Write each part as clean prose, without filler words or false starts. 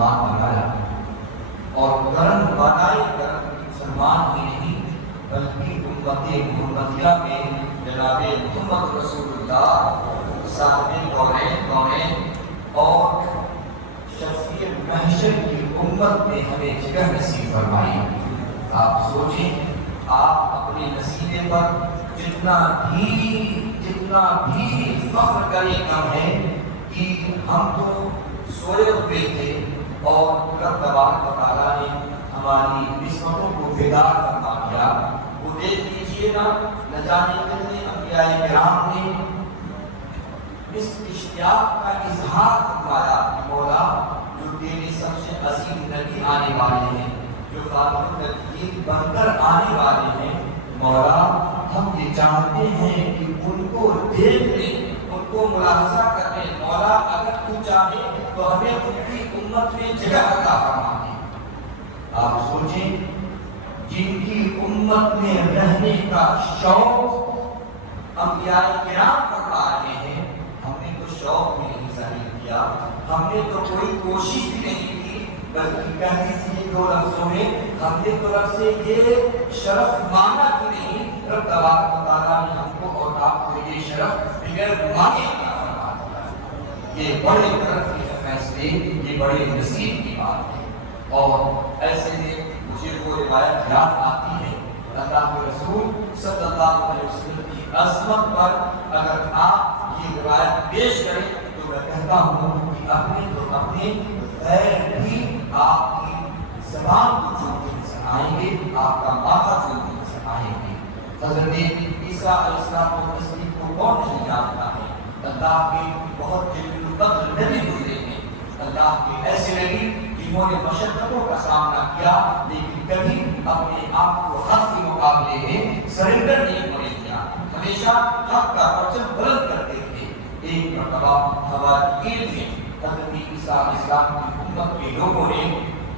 مسلمان بنایا، اور کرم بنائے کرم مسلمان ہی نہیں بلکہ امت محمدیہ میں جناب محمد رسول اللہ صاحب کونین اور شفیع محشر کی امت میں ہمیں جگہ نصیب فرمائی۔ آپ سوچیں، آپ اپنے نصیبے پر جتنا بھی فخر کریں کم ہے کہ ہم تو سوئے ہوئے تھے اور رب تبارک و تعالیٰ نے ہماری قسمتوں کو بیدار فرما دیا۔ وہ دیکھ لیجیے نا، نہ جانے کتنے انبیاء کرام نے اس اشتیاق کا اظہار فرمایا کہ مولا جو تیرے سب سے عظیم نبی آنے والے ہیں، جو خاتم النبیین بن کر آنے والے ہیں، مولا ہم یہ چاہتے ہیں کہ ان کو دیکھ لیں، ان کو ملاحظہ کر لیں۔ مولا اگر تو چاہے تو ہمیں ان کی امت میں جگہ عطا فرما دے۔ آپ سوچیں، جن کی امت میں رہنے کا شوق انبیاء کرام فرما رہے ہیں، ہم نے تو شوق بھی نہیں ظاہر کیا، ہم نے تو کوئی کوشش بھی نہیں کی، بلکہ کہہ دیجیے دو لفظوں میں، ہم نے تو رب سے یہ شرف مانگا بھی نہیں۔ رب تبارک و تعالیٰ نے ہم کو اور آپ کو یہ شرف بغیر مانگے عطا فرما دیا۔ یہ بڑے کرم کے فیصلے، یہ بڑے نصیب کی بات ہے۔ اور ایسے میں مجھے وہ روایت یاد آتی ہے، اللہ کے رسول صلی اللہ علیہ وسلم کی عظمت پر اگر آپ یہ روایت پیش کریں تو میں کہتا ہوں کہ اپنے غیر بھی آپ کی زبان کو چومتے نظر آئیں گے، آپ کا ماتھا چومتے نظر آئیں گے۔ حضرت عیسیٰ علیہ السلام کو کون نہیں جانتا ہے؟ اللہ کے بہت جلیل القدر نبی گزرے ہیں، اللہ کے ایسے نبی جنہوں نے مشقتوں کا سامنا کیا لیکن کبھی اپنے آپ کو حق کے مقابلے میں سرنڈر نہیں ہونے دیا، ہمیشہ حق کا پرچم بلند کرتے تھے۔ ایک مرتبہ حواریین میں حضرت عیسیٰ علیہ السلام کی امت کے لوگوں نے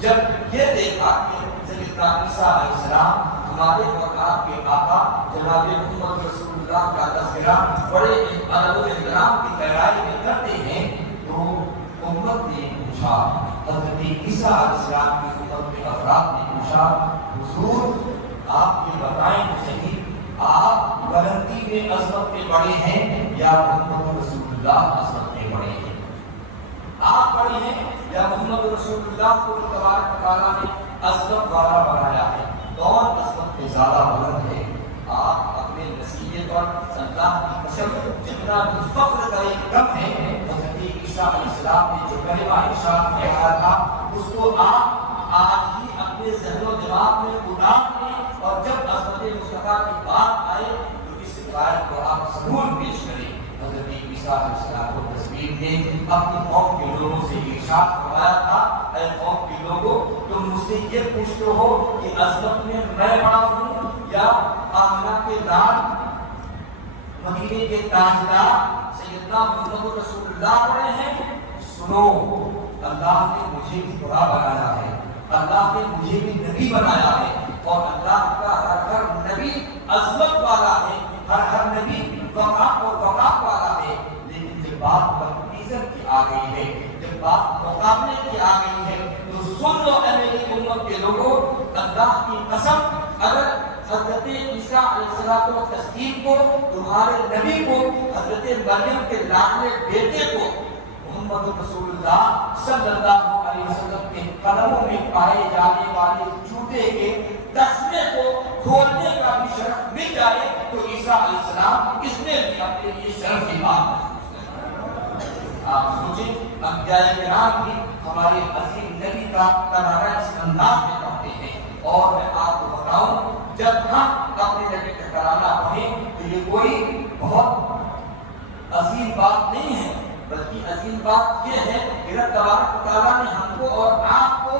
جب یہ دیکھا کہ سیدنا عیسیٰ علیہ السلام ہمارے اور آپ کے آقا جناب محمد رسول اللہ کا تذکرہ بڑے ادب و احترام کی گہرائی میں کرتے ہیں، تو امت نے پوچھا، حضرت عیسیٰ علیہ السلام کی امت کے افراد نے پوچھا، حضور آپ یہ بتائیں تو صحیح، آپ بلندی میں عظمت میں بڑے ہیں یا محمد رسول اللہ عظمت میں بڑے ہیں؟ آپ بڑے ہیں یا محمد رسول اللہ کو تبارک و تعالیٰ نے عظمت والا بنایا ہے؟ کون عظمت میں زیادہ بلند ہے؟ آپ اپنے نصیبے پر اللہ کی قسم جتنا بھی فخر کریں کم ہے۔ حضرت عیسیٰ علیہ السلام نے جو کلمہ ارشاد کیا تھا اس کو آپ آج ہی اپنے ذہن و دماغ میں اتار لیں، اور جب عظمت مصطفیٰ کی بات آئے تو اس روایت کو آپ ضرور پیش کریں۔ حضرت عیسیٰ علیہ السلام کو تصویر نے اپنی قوم کے لوگوں سے ارشاد فرمایا تھا، اے قوم کے لوگوں، تم مجھ سے یہ پوچھتے ہو کہ عظمت میں میں بڑا ہوں یا آمنہ کے لال مدینے کے تاجدار سیدنا محمد رسول اللہ بڑے ہیں؟ سنو، اللہ نے مجھے بھی بڑا بنایا ہے، اللہ نے مجھے بھی نبی بنایا ہے، اور اللہ کا ہر نبی عظمت والا ہے، ہر نبی وقار اور وقار والا ہے، لیکن جب بات تنقیزت کی آ گئی ہے، جب بات مقابلے کی آ گئی ہے تو سن لو اے میری امت کے لوگوں، اللہ کی قسم اگر حضرت عیسیٰ علیہ السلام کو تمہارے نبی کو حضرت مریم کے لاڈلے بیٹے کو محمد رسول اللہ صلی اللہ علیہ وسلم کے قدموں میں پائے جانے والے جوتے کے تسمے کو کھولنے کا بھی شرف مل جائے تو عیسیٰ علیہ السلام اس میں بھی اپنے لیے شرف کی بات محسوس کریں۔ آپ سوچیں، انبیاء کرام بھی ہمارے عظیم نبی کا تنارہ اس انداز میں پڑھتے ہیں، اور میں آپ کو بتاؤں جب ہم اپنے نبی کا ترانہ پڑھیں تو یہ کوئی بہت عظیم بات نہیں ہے، بلکہ عظیم بات یہ ہے کہ رب تبارک و تعالیٰ نے ہم کو اور آپ کو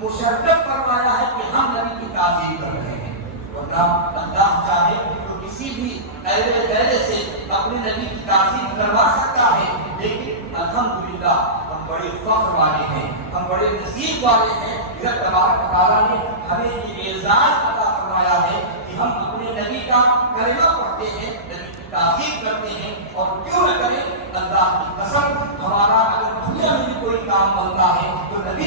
مشرف فرمایا ہے کہ ہم نبی کی تعظیم کر رہے ہیں، ورنہ اللہ چاہے تو کسی بھی ایرے غیرے سے اپنے نبی کی تعظیم کروا سکتا ہے، لیکن الحمدللہ ہم بڑے فخر والے ہیں، ہم بڑے نصیب والے ہیں کہ رب تبارک و تعالیٰ نے ہمیں یہ اعزاز عطا فرمایا ہے کہ ہم اپنے نبی کا کلمہ پڑھتے ہیں، نبی کی تعظیم کرتے ہیں، اور کیوں نہ کریں؟ اللہ کی قسم ہمارا اگر دنیا میں بھی کوئی کام بنتا ہے تو نبی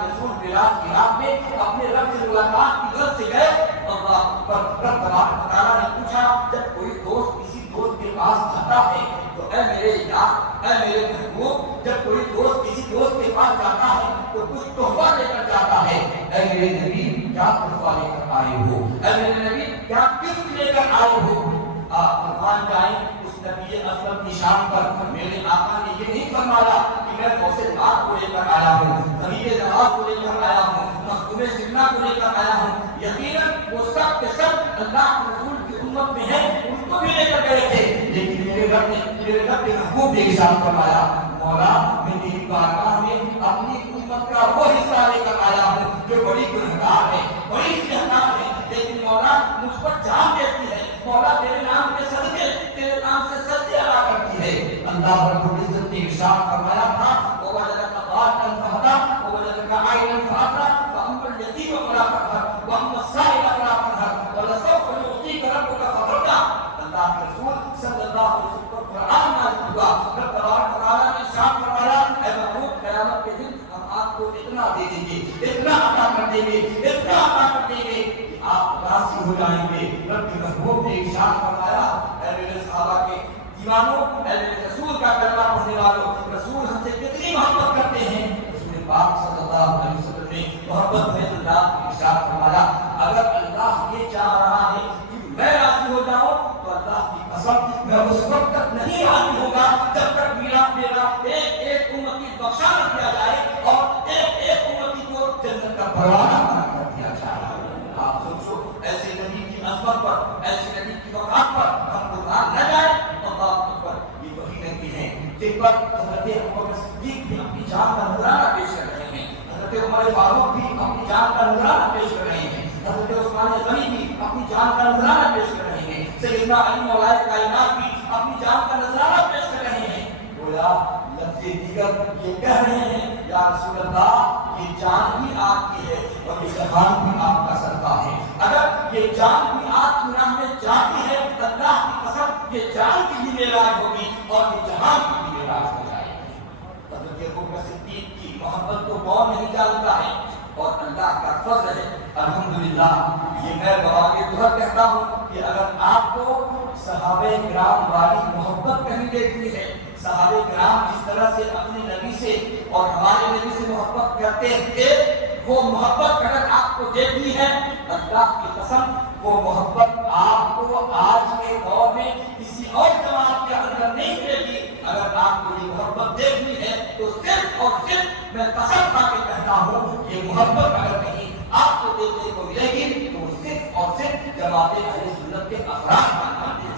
کے رسول معراج کی رات میں اپنے رب سے ملاقات کی غرض سے گئے. اللہ پر رب تبارک و تعالیٰ نے پوچھا جب کوئی دوست کسی دوست کے پاس جاتا ہے تو اے میرے یار اے میرے محبوب جب کوئی دوست کسی دوست کے پاس جاتا ہے تو کچھ تحفہ لے کر جاتا ہے. اے میرے نبی کیا تحفہ لے کر آئے ہو؟ اے میرے نبی کیا گفٹ لے کر آئے ہو؟ آپ قربان جائیں اس نبی اکرم کی شان پر. میرے آقا نے یہ نہیں فرمایا کہ میں غوث پاک کو لے کر آیا ہوں, غریب نواز کو لے کر آیا ہوں, مخدوم سنہ کو لے کر آیا ہوں. یقیناً وہ سب کے سب اللہ کے رسول کی امت میں ہیں, ان کو بھی لے کر گئے تھے. لیکن میرے رب نے محبوب نے ارشاد فرمایا مولا میں تیری بارگاہ میں اپنی امت کا وہ حصہ لے کر آیا ہوں جو بڑی گنہگار ہے, بڑی گنہگار ہے, لیکن مولا مجھ پر جان دیتی ہے. مولا تیرے نام کے صدقے تیرے نام سے سجدے ادا کرتی ہے. اللہ رب العزت نے ارشاد فرمایا تھا ووجدک ضالا فہدی ووجدک عائلا فاغنی فاما الیتیم فلا تقہر واما السائل فلا تنہر ولسوف یعطیک ربک فترضی. اللہ کے رسول صلی اللہ علیہ وسلم پر قرآن نازل ہوا. رب تبارک و تعالیٰ نے ارشاد فرمایا اے محمود قیامت کے دن ہم آپ کو اتنا دے دیں گے, اتنا عطا کر دیں گے, اتنا عطا کر دیں گے کہ آپ راضی ہو جائیں گے. رب کے محبوب نے ارشاد فرمایا اے میرے صحابہ کے دیوانوں, اے میرے رسول کا کلمہ پڑھنے والوں, رسول ہم سے کتنی محبت کرتے ہیں. رسول پاک صلی اللہ علیہ وسلم نے محبت میں اللہ نے ارشاد فرمایا اگر اللہ یہ چاہ رہا ہے کہ میں راضی ہو جاؤں تو اللہ کی قسم میں اس وقت تک نہیں راضی ہوگا جب تک میرا ایک ایک امتی بخشا نہ کیا جائے اور ایک ایک امتی کو جنت کا پروانہ بنا کر دیا جائے. آپ سوچو ایسے نبی کی عظمت پر, ایسے نبی کی وقار پر ہم قربان نہ جائیں. اللہ اکبر, یہ وہی نبی ہیں جن پر حضرت ابوبکر صدیق بھی اپنی جان کا نذرانہ پیش کر رہے ہیں, حضرت عمر فاروق بھی اپنی جان کا نذرانہ پیش کر رہے ہیں, حضرت عثمان غنی بھی اپنی جان کا نذرانہ پیش کر رہے ہیں, سیدنا علی مولا کائنات بھی اپنی جان کا نذرانہ پیش کر رہے ہیں. گویا لفظ دیگر یہ کہہ رہے ہیں یا رسول اللہ یہ جان بھی آپ کی ہے اور یہ جہان بھی آپ کا صدقہ ہے. اگر یہ جان بھی آپ کی راہ میں جاتی ہے اللہ کی قسم یہ جان کی بھی معراج ہوگی اور یہ جہان کی بھی معراج ہو جائے گی. حضرت ابوبکر صدیق کی محبت کو کون نہیں جانتا ہے اور اللہ کا فضل ہے. الحمدللہ یہ میں بواقع دہر کہتا ہوں کہ اگر آپ کو صحابہ کرام والی محبت کہیں دیکھنی ہے, صحابہ کرام جس طرح سے اپنے نبی سے اور ہمارے نبی سے محبت کرتے تھے وہ محبت اگر آپ کو دیکھنی ہے اللہ کی قسم وہ محبت آپ کو آج کے دور میں کسی اور جماعت کے اندر نہیں ملے گی. اگر آپ کو یہ محبت دیکھنی ہے تو صرف اور صرف میں قسم کھا کے کہتا ہوں یہ محبت اگر کہیں آپ کو دیکھنے کو ملے گی تو صرف اور صرف جماعت اہل سنت کے افراد کا نام ہے.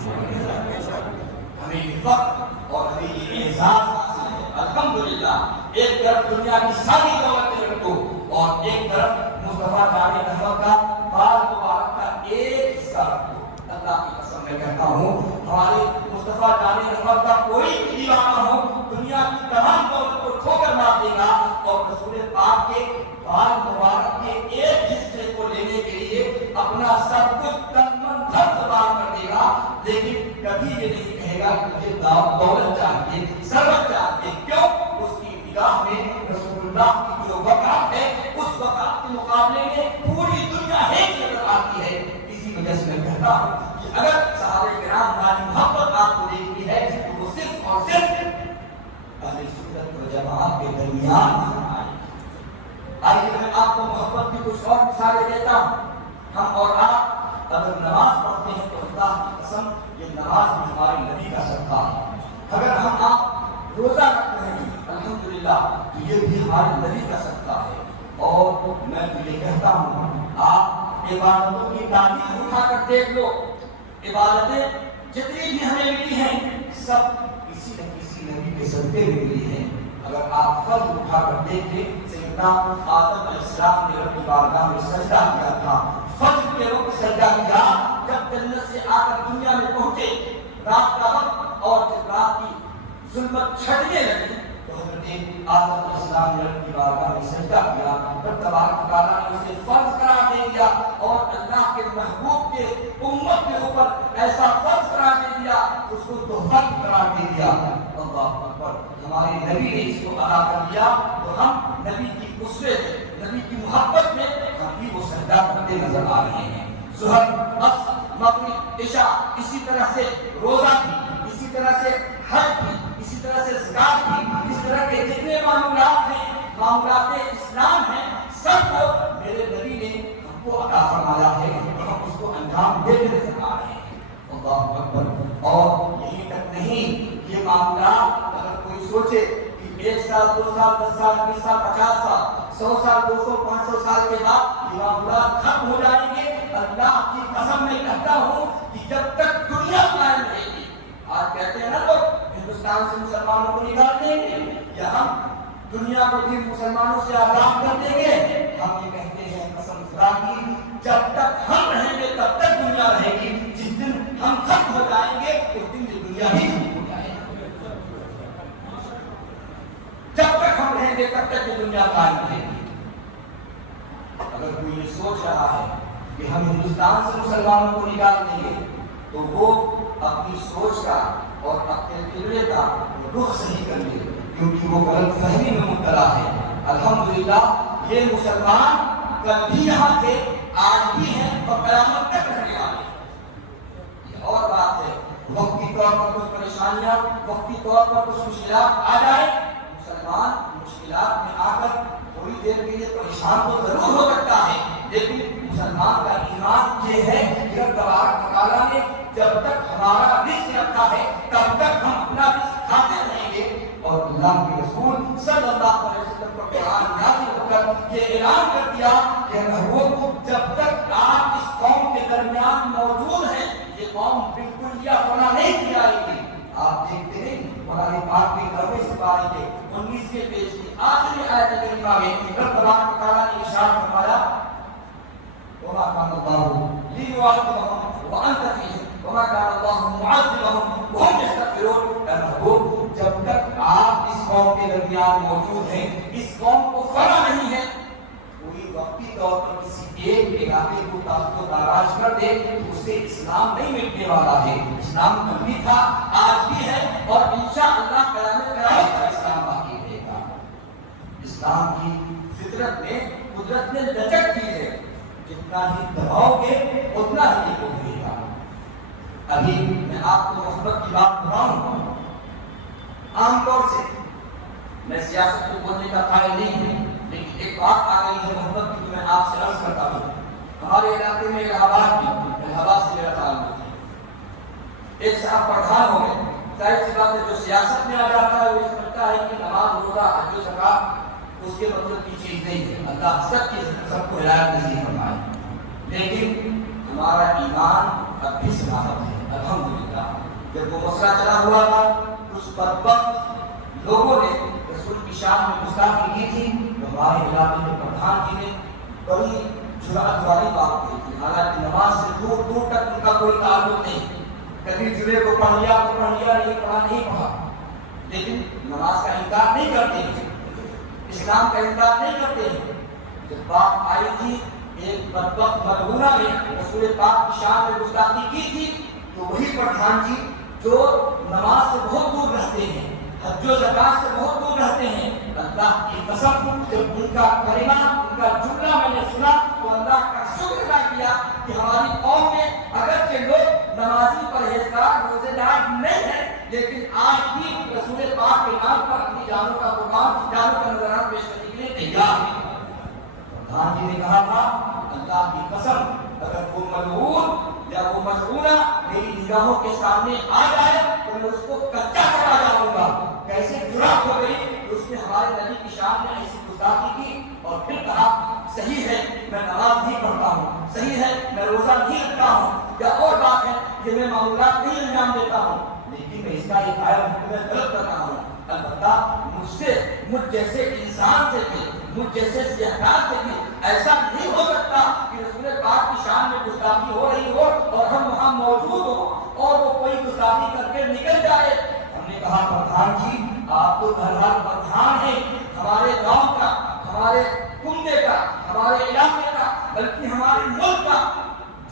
ہمیں یہ فخر اور ہمیں یہ اعزاز حاصل ہے. الحمدللہ ایک طرف دنیا کی ساری دولتیں رکھو اور ایک طرف مصطفیٰ جان احمد کا بال مبارک کا ایک حصہ رکھو. اللہ کی قسم میں کہتا ہوں ہمارے مصطفیٰ جان احمد کا کوئی بھی دیوانہ ہو دنیا کی تمام دولت کو ٹھوکر مار دے گا اور رسول پاک کے بال مبارک کے ایک حصے کو لینے کے لیے اپنا سب کچھ تن من دھن قربان کر دے گا, لیکن کبھی یہ نہیں کہے گا کہ مجھے دولت چاہیے, ثروت چاہیے. کیوں؟ اس کی نگاہ میں رسول اللہ کی جو وقار ہے اس وقار کے مقابلے میں پوری دنیا ایک نظر آتی ہے. اسی وجہ سے میں کہتا ہوں کہ اگر صحابہ کرام والی محبت آپ کو دیکھنی ہے تو وہ صرف اور صرف اہل سنت و جماعت کے درمیان نظر آئے. آئیے میں آپ کو محبت کی کچھ اور مثالیں دیتا ہوں. ہم اور آپ اگر نماز پڑھتے ہیں تو اللہ کی قسم یہ نماز بھی ہمارے نبی کا صدقہ ہے. اگر ہم آپ روزہ رکھ رہے ہیں الحمدللہ تو یہ بھی ہمارے نبی کا صدقہ ہے. اور میں تو یہ کہتا ہوں آپ عبادتوں کی تعریف اٹھا کر دیکھ لو, عبادتیں جتنی بھی ہمیں ملی ہیں سب کسی نہ کسی نبی کے صدقے میں ملی ہیں. اگر آپ فرض اٹھا کر دیکھیں سیدنا آدم علیہ السلام نے رب کی بارگاہ میں سجدہ کیا تھا. فجر کے وقت سجدہ کیا جب جنت سے آ کر دنیا میں پہنچے رات کا وقت اور جب رات کی ظلمت چھٹنے لگی تو حضرت آدم علیہ السلام نے رب کی بارگاہ میں سجدہ کیا. رب تبارک و تعالیٰ نے اسے فرض قرار دے دیا اور اللہ کے محبوب کے امت کے اوپر ایسا فرض قرار دے دیا اس کو تحفہ قرار دے دیا. اللہ اکبر, ہمارے نبی نے اس کو ادا کر دیا تو ہم نبی کی اسوے نبی کی محبت میں ہم بھی وہ سجدہ کرتے نظر آ رہے ہیں. ظہر، عصر، مغرب، عشاء، اسی طرح سے روزہ بھی، اسی طرح سے حج بھی، اسی طرح سے زکات بھی، اس طرح کے جتنے معمولات ہیں، معمولات اسلام ہیں، سب کو میرے نبی نے ہم کو عطا فرمایا ہے اور ہم اس کو انجام دیتے نظر آ رہے ہیں. اللہ اکبر. اور یہی تک نہیں، یہ معاملات اگر کوئی سوچے کہ 1 سال 2 سال 10 سال 20 سال 50 سال 100 سال 200 500 سال کے بعد یہ معاملات ختم ہو جائیں گے، اللہ کی قسم میں کہتا ہوں کہ جب تک دنیا قائم رہے گی. آج کہتے ہیں نا لوگ ہندوستان سے مسلمانوں کو نکال دیں گے یا ہم دنیا کو بھی مسلمانوں سے آزاد کر دیں گے. ہم یہ کہتے ہیں قسم خدا کی، جب تک ہم رہیں گے تب تک دنیا رہے گی. جس دن ہم ختم ہو جائیں گے اس دن یہ دنیا ہی ختم ہو جائے گی. جب تک ہم رہیں گے تب تک یہ دنیا قائم رہے گی. اگر کوئی یہ سوچ رہا ہے کہ ہم ہندوستان سے مسلمانوں کو نکال دیں گے تو وہ اپنی سوچ کا اور اپنے قبلے کا رخ صحیح کر لے، کیونکہ وہ غلط فہمی میں مبتلا ہے. الحمدللہ یہ مسلمان کل بھی یہاں تھے، آج بھی ہیں اور قیامت تک رہنے والے. یہ اور بات ہے، وقتی طور پر کچھ پریشانیاں، وقتی طور پر کچھ مشکلات آ جائے، مسلمان مشکلات میں آ کر تھوڑی دیر کے لیے پریشان تو ضرور ہو سکتا ہے، لیکن مسلمان کا ایمان یہ ہے کہ اللہ تبارک و تعالیٰ نے جب تک ہمارا رزق رکھا ہے تب تک ہم اپنا رزق کھاتے رہیں گے. اور اللہ کے رسول صلی اللہ علیہ وسلم کا قرآن نازل ہو کر یہ اعلان کر دیا کہ محبوب جب تک آپ اس قوم کے درمیان موجود ہیں یہ قوم بالکل یا فنا نہیں کی جائے گی. آپ دیکھتے ہیں قرآن پاک کے 90 سپارے کے 19ویں پیج کی آخری آیت کریمہ میں رب تبارک و تعالیٰ نے ارشاد فرمایا وما كان الله ليعذبهم وانت فيهم وما كان الله معذبهم وهم يستغفرون. اے محبوب جب تک آپ اس قوم کے درمیان موجود ہیں، اس قوم کو فنا نہیں ہے، کوئی وقتی طور پر کسی ایک علاقے کو تاخت و تاراج کر دے تو اس سے اسلام نہیں مٹنے والا ہے. اسلام کل بھی تھا، آج بھی ہے اور انشاءاللہ قیامت کا اسلام باقی رہے گا. اسلام کی فطرت میں قدرت نے لچک دی ہے، جتنا ہی دباؤ گے اتنا ہی یہ ابھرے گا. ابھی میں آپ کو محبت کی بات بتاؤں. عام طور سے میں سیاست کو بولنے کا قائل نہیں ہوں، لیکن ایک بات آ گئی ہے محبت کی جو میں آپ سے عرض کرتا ہوں. ہمارے علاقے میں الہ آباد سے میرا تعلق ہے. ایک صاحب پردھان ہو گئے، ظاہر سی بات ہے جو سیاست میں آ جاتا ہے وہ سمجھتا ہے کہ نماز روزہ حج و زکات اس کے مطلب کی چیز نہیں ہے. اللہ سب کو ہدایت نصیب فرمائے. لیکن ہمارا ایمان اب بھی سلامت ہے الحمدللہ. جب وہ مسئلہ چلا ہوا تھا کچھ بدبخت لوگوں نے رسول کی شان میں گستاخی کی تھی تو ہمارے علاقے کے پردھان جی نے بڑی جرأت والی بات کی تھی. حالانکہ نماز سے دور دور تک ان کا کوئی تعلق نہیں، کبھی جمعے کو پڑھ لیا تو پڑھ لیا، نہیں پڑھا نہیں پڑھا، لیکن نماز کا انکار نہیں کرتے ہیں، اسلام کا انکار نہیں کرتے ہیں. جب بات آئی تھی ایک بدبخت ملعونہ نے رسول پاک کی شان میں گستاخی کی تھی تو وہی پردھان جی جو نماز سے بہت دور رہتے ہیں، حج و زکات سے بہت دور رہتے ہیں، اللہ کی قسم جب ان کا کلمہ ان کا جملہ میں نے سنا تو اللہ کا شکر ادا کیا کہ ہماری قوم میں اگرچہ لوگ نمازی پرہیزگار روزے دار نہیں ہیں لیکن آج بھی رسول پاک کے نام پر اپنی جانوں کا قربان، جانوں کا نذرانہ پیش کرنے کے لیے تیار ہیں. پردھان جی نے کہا تھا اللہ کی قسم اگر وہ ملعون یا وہ ملعونہ میری نگاہوں کے سامنے آ جائے تو میں اس کو کچا کرا جاؤں گا. کیسے جرأت ہو گئی کہ اس نے ہمارے نبی کی شان میں ایسی گستاخی کی اور پھر کہا صحیح ہے میں نماز نہیں پڑھتا ہوں، صحیح ہے میں روزہ نہیں رکھتا ہوں، یا اور بات ہے کہ میں معمولات نہیں انجام دیتا ہوں، لیکن میں اس کا ایک میں غلط کر رہا ہوں. البتہ مجھ جیسے انسان سے بھی، مجھ جیسے سیاحت سے بھی ایسا نہیں ہو سکتا کہ رسول پاک کی شان میں گستاخی ہو رہی ہو اور ہم وہاں موجود ہوں اور وہ کوئی گستاخی کر کے نکل جائے. ہم نے کہا پردھان جی آپ تو بہرحال پردھان ہیں ہمارے گاؤں کا، ہمارے کنبے کا، ہمارے علاقے کا، بلکہ ہمارے ملک کا.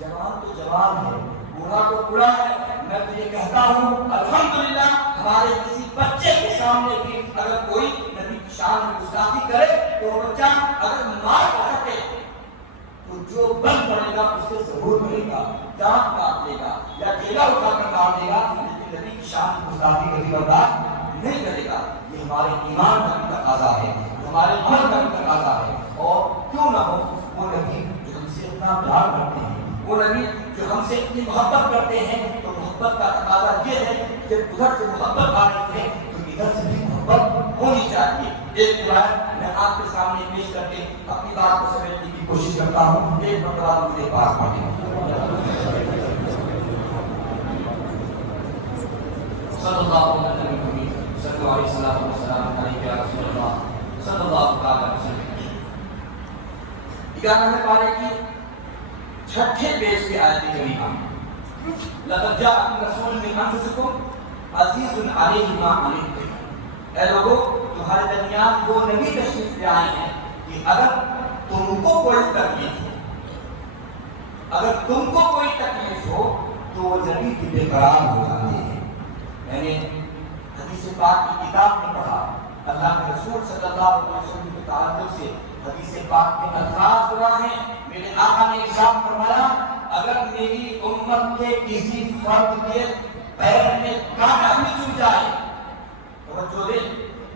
جوان تو جوان ہے، بوڑھا تو بوڑھا ہے. میں تو یہ کہتا ہوں الحمدللہ ہمارے کسی بچے کے سامنے بھی اگر کوئی نبی کی شان میں گستاخی کرے تو وہ بچہ اگر مار کر سکے تو جو بن پڑے گا اس سے ضرور ملے گا، دانت کاٹ دے گا یا ڈیگا اٹھا کر مار دے گا، لیکن نبی کی شان کی گستاخی کبھی برداشت نہیں کرے گا۔ یہ ہمارے ایمان کا بھی تقاضا ہے، ہمارے عمل کا بھی تقاضا ہے۔ اور کیوں نہ ہو وہ نبی جو ہم سے اتنا پیار کرتے ہیں، وہ نبی جو ہم سے اتنی محبت کرتے ہیں، تو محبت کا تقاضا یہ ہے کہ ادھر سے محبت آ رہی ہے تو ادھر سے بھی محبت ہونی چاہیے۔ ایک روایت میں آپ کے سامنے پیش کر کے اپنی بات کو سمجھنے کی کوشش کرتا ہوں۔ ایک مرتبہ مجھے پاس پڑھیں۔ صلی اللہ علیہ وسلم صلی اللہ علیہ وسلم علیہ رسول اللہ صلی اللہ علیہ وسلم۔ 11ویں پارے کی 6 پیج کی آیت کریمہ، لقد جاءکم رسول من انفسکم عزیز علیہ ما عنتم۔ اے لوگوں، تمہارے درمیان وہ نبی تشریف لے آئے ہیں کہ اگر تم کو کوئی تکلیف ہو تو وہ نبی کی بے قرار ہو جاتے ہیں۔ میں نے حدیث پاک کی کتاب میں پڑھا، اللہ کے رسول صلی اللہ علیہ وسلم کے تعلق سے حدیث پاک کے الفاظ سنا ہیں۔ میرے آقا نے ارشاد فرمایا، اگر میری امت کے کسی فرد کے پیر میں کانٹا بھی چبھ جائے، توجہ دیں،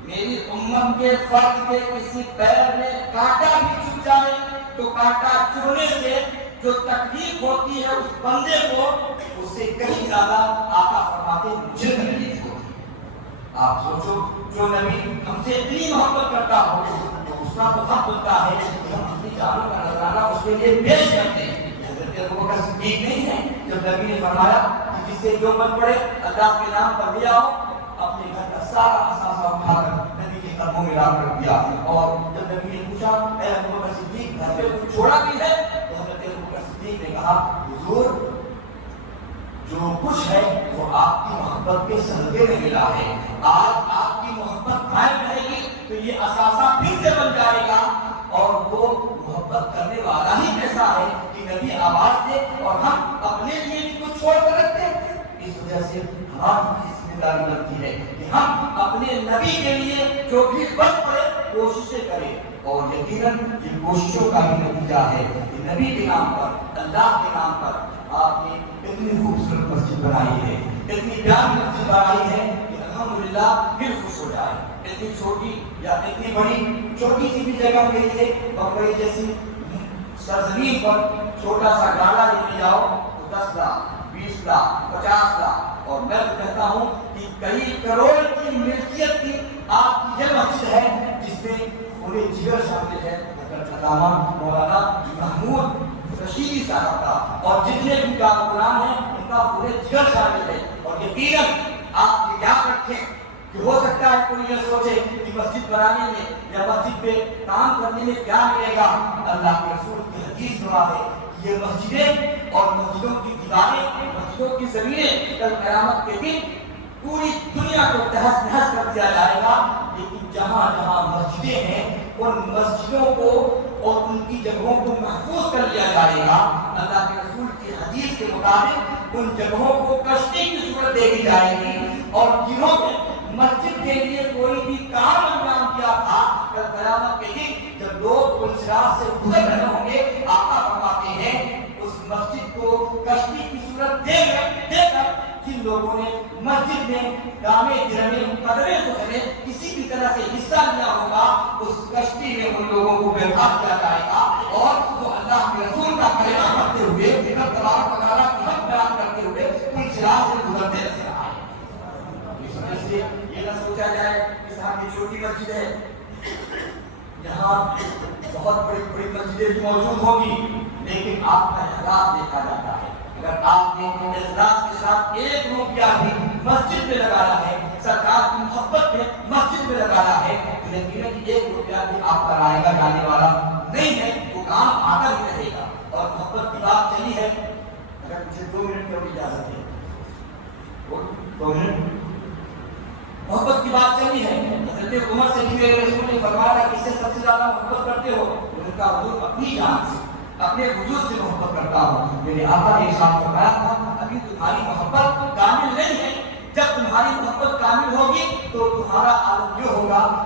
میری امت کے فرد کے کسی پیر میں کانٹا بھی چبھ جائے تو کانٹا چبھنے سے جو تکلیف ہوتی ہے اس بندے کو، اس سے کہیں زیادہ آقا فرماتے ہیں مجھے تکلیف ہوتی ہے۔ آپ سوچو، جو نبی ہم سے اتنی محبت کرتا ہو تو اس کا تو حق بنتا ہے کہ ہم اپنی جانوں کا نذرانہ اس کے لیے پیش کرتے ہیں۔ حضرت ابوبکر صدیق نہیں ہے جب نبی نے فرمایا کہ جس سے جو من پڑے اللہ کے نام پر لے آؤ، اپنے گھر کا سارا اثاثہ اٹھا کر نبی کے قدموں میں لا کر دیا۔ اور جب نبی نے پوچھا اے ابوبکر صدیق گھر پہ کچھ چھوڑا بھی ہے، تو حضرت ابوبکر صدیق نے کہا حضور جو کچھ ہے وہ آپ کی محبت کے صدقے میں ملا ہے، آج آپ کی محبت قائم رہے گی تو یہ اثاثہ پھر سے بن جائے گا۔ اور وہ محبت کرنے والا ہی ایسا ہے کہ نبی آواز دے اور ہم اپنے لیے بھی کچھ چھوڑ کر رکھتے ہیں۔ اس وجہ سے ہماری ذمہ داری بنتی ہے کہ ہم اپنے نبی کے لیے جو بھی بن پڑے کوششیں کریں، اور یقیناً یہ کوششوں کا بھی نتیجہ ہے کہ نبی کے نام پر، اللہ کے نام پر آپ نے اتنی خوبصورت مسجد بنائی ہے، اتنی پیاری مسجد بنائی ہے کہ الحمدللہ دل خوش ہو جائے۔ اتنی چھوٹی یا اتنی بڑی، چھوٹی سی بھی جگہ کے لیے بمبئی جیسی سرزمین پر چھوٹا سا ڈالا لینے جاؤ تو 10 لاکھ 20 لاکھ 50 لاکھ، اور میں تو کہتا ہوں کہ کئی کروڑ کی ملکیت کی آپ کی یہ مسجد ہے جس میں پورے جگر شامل ہے، علامہ مولانا محمود رشیدی صاحب کا، اور جتنے بھی کارکنان ہیں ان کا پورے جگر شامل ہے۔ اور یقیناً آپ یہ یاد رکھیں کہ ہو سکتا ہے کوئی یہ سوچے کہ مسجد بنانے میں یا مسجد پہ کام کرنے میں کیا ملے گا۔ اللہ کے رسول کی حدیث گواہ ہے کہ یہ مسجدیں اور مسجدوں کی دیواریں، مسجدوں کی زمینیں کل قیامت کے دن پوری دنیا کو تہس نہس کر دیا جائے گا، لیکن جہاں جہاں مسجدیں ہیں ان مسجدوں کو اور ان کی جگہوں کو محفوظ کر لیا جائے گا۔ اللہ کے رسول کی حدیث کے مطابق ان جگہوں کو کشتی کی صورت دے دی جائے گی، اور جنہوں نے مسجد کے لیے کوئی بھی کام انجام کیا تھا، کل قیامت کے دن جب لوگ ان صراط سے گزر رہے ہوں گے، آقا فرماتے ہیں اس مسجد کو کشتی کی صورت دے کر جن لوگوں نے مسجد میں دامے گرنے قدرے سدرے کسی بھی طرح سے حصہ لیا ہوگا، اس کشتی میں ان لوگوں کو بیٹھا دیا جائے گا، اور وہ اللہ کے رسول کا کلمہ پڑھتے ہوئے، رب تبارک و تعالیٰ کی حق بیان کرتے ہوئے ان صراط سے گزرتے نظر آئے۔ اس وجہ سے یہ نہ سوچا جائے کہ صاحب یہ چھوٹی مسجد ہے، یہاں بہت بڑی بڑی مسجدیں بھی موجود ہوں گی، لیکن آپ کا اخلاص دیکھا جاتا ہے۔ اگر آپ نے اخلاص کے ساتھ 1 روپیہ بھی مسجد میں لگایا ہے، سرکار کی محبت میں مسجد میں لگایا ہے، تو یقیناً 1 روپیہ بھی آپ کا آئے گا جانے والا نہیں ہے، وہ کام آتا ہی رہے گا۔ اور محبت کی بات چلی ہے، اگر مجھے 2 منٹ کی اجازت ہے، 2 منٹ محبت کی بات چلی ہے، حضرت عمر سے بھی میرے رسول نے فرمایا کہ اس سے سب سے زیادہ محبت کرتے ہو، ان کا حضور اپنی جان سے، اپنے وجود سے محبت کرتا ہوں۔ میرے آقا نے ارشاد فرمایا تھا ابھی تمہاری محبت کامل نہیں ہے، جب تمہاری محبت کامل ہوگی تو تمہارا عالم یہ ہوگا